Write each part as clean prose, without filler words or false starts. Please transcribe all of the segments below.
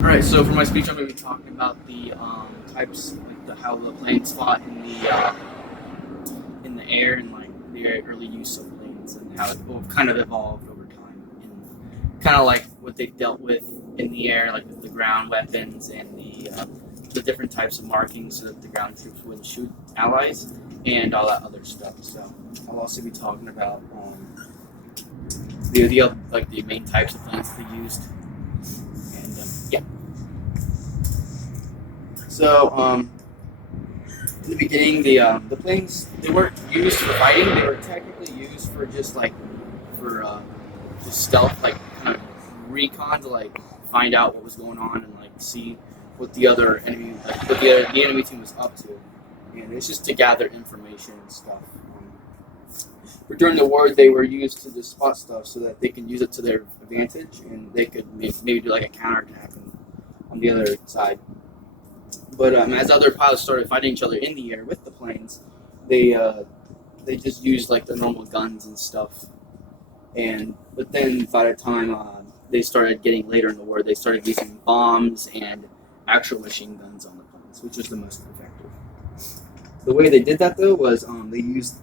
Alright, so for my speech, I'm going to be talking about the types, like how the planes fought in the air and like the early use of planes and how it kind of evolved over time and kind of like what they dealt with in the air, like with the ground weapons and the different types of markings so that the ground troops wouldn't shoot allies and all that other stuff. So I'll also be talking about the main types of planes they used and yeah. So in the beginning, the planes they weren't used for fighting. They were technically used for for just stealth, like kind of recon to like find out what was going on and like see what the other enemy, like what the enemy team was up to, and it's just to gather information and stuff. But during the war, they were used to just spot stuff so that they can use it to their advantage, and they could maybe do like a counterattack on the other side. But as other pilots started fighting each other in the air with the planes, they uh, they just used like the normal guns and stuff. And but then by the time they started getting later in the war, they started using bombs and actual machine guns on the planes, which was the most effective. The way they did that though was they used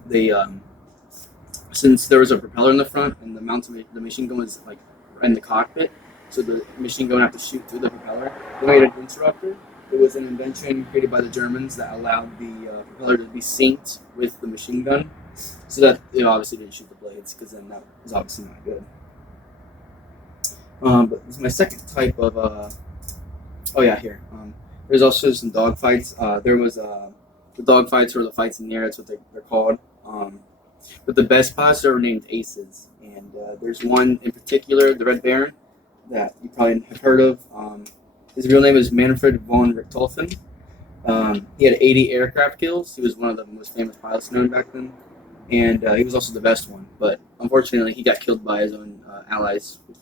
since there was a propeller in the front and the machine gun was like in the cockpit, so the machine gun would have to shoot through the propeller. They made an interrupter. It was an invention created by the Germans that allowed the propeller to be synced with the machine gun, so that it obviously didn't shoot the blades, because then that was obviously not good. But this is my second type of. Oh yeah, here. There's also some dog fights. There was the dog fights or the fights in the air. That's what they're called. But the best pilots are named aces, and there's one in particular, the Red Baron, that you probably have heard of. His real name is Manfred von Richthofen. He had 80 aircraft kills. He was one of the most famous pilots known back then, and he was also the best one. But unfortunately, he got killed by his own allies, which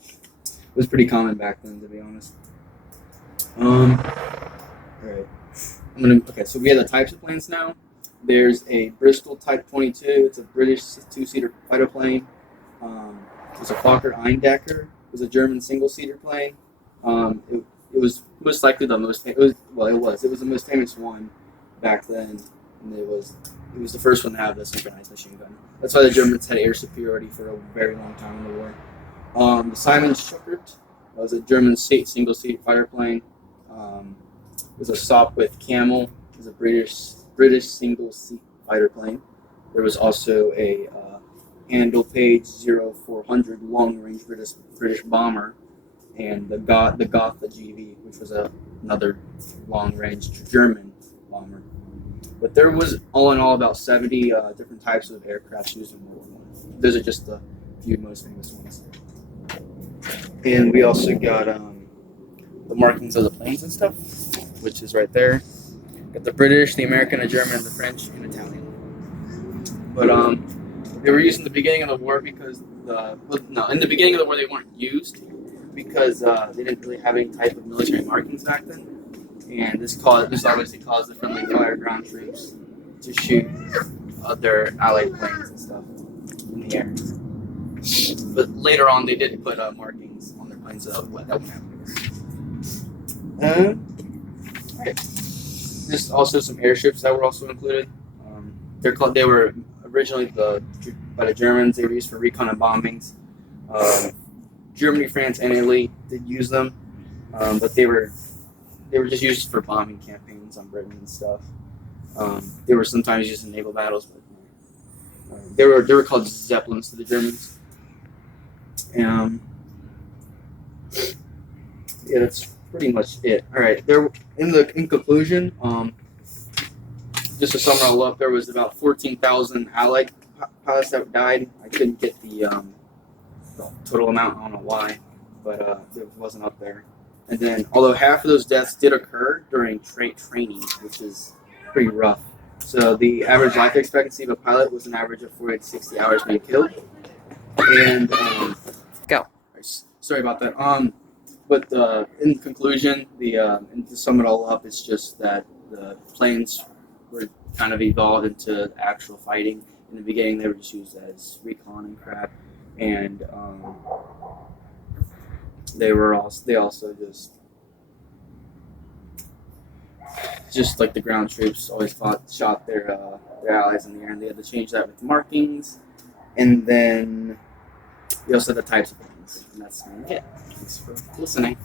was pretty common back then, to be honest. All right. Okay. So we have the types of planes now. There's a Bristol Type 22. It's a British two-seater fighter plane. There's a Fokker Eindecker. It was a German single-seater plane. It was most likely the most. It was the most famous one back then, and it was the first one to have the synchronized machine gun. That's why the Germans had air superiority for a very long time in the war. The Simon Schuckert was a German single-seat fighter plane. It was a Sopwith Camel. It was a British single-seat fighter plane. There was also a Handle Page 0400 long-range British bomber, and the Gotha GV, which was another long-range German bomber. But there was all in all about 70 different types of aircraft used in World War I. Those are just the few most famous ones. And we also got the markings of the planes and stuff, which is right there. Got the British, the American, the German, the French, and Italian. But they were used in the beginning of the war because in the beginning of the war they weren't used because they didn't really have any type of military markings back then, and this obviously caused the friendly fire ground troops to shoot other allied planes and stuff in the air. But later on, they did put markings on their planes that wouldn't happen. Right. There's also some airships that were also included. They were originally by the Germans. They were used for recon and bombings. Germany, France, and Italy did use them, but they were just used for bombing campaigns on Britain and stuff. They were sometimes used in naval battles, but they were called Zeppelins to the Germans. Yeah, that's pretty much it. All right, in conclusion, just to sum it all up, there was about 14,000 Allied pilots that died. I couldn't get the total amount. I don't know why, but it wasn't up there. And then, although half of those deaths did occur during training, which is pretty rough. So the average life expectancy of a pilot was an average of 40 to 60 hours being killed. And Go. sorry about that. But in conclusion, and to sum it all up, it's just that the planes were kind of evolved into actual fighting. In the beginning, they were just used as recon and crap, and they also just just like the ground troops always shot their allies in the air, and they had to change that with markings. And then you also have the types of planes, and that's it. Thanks for listening.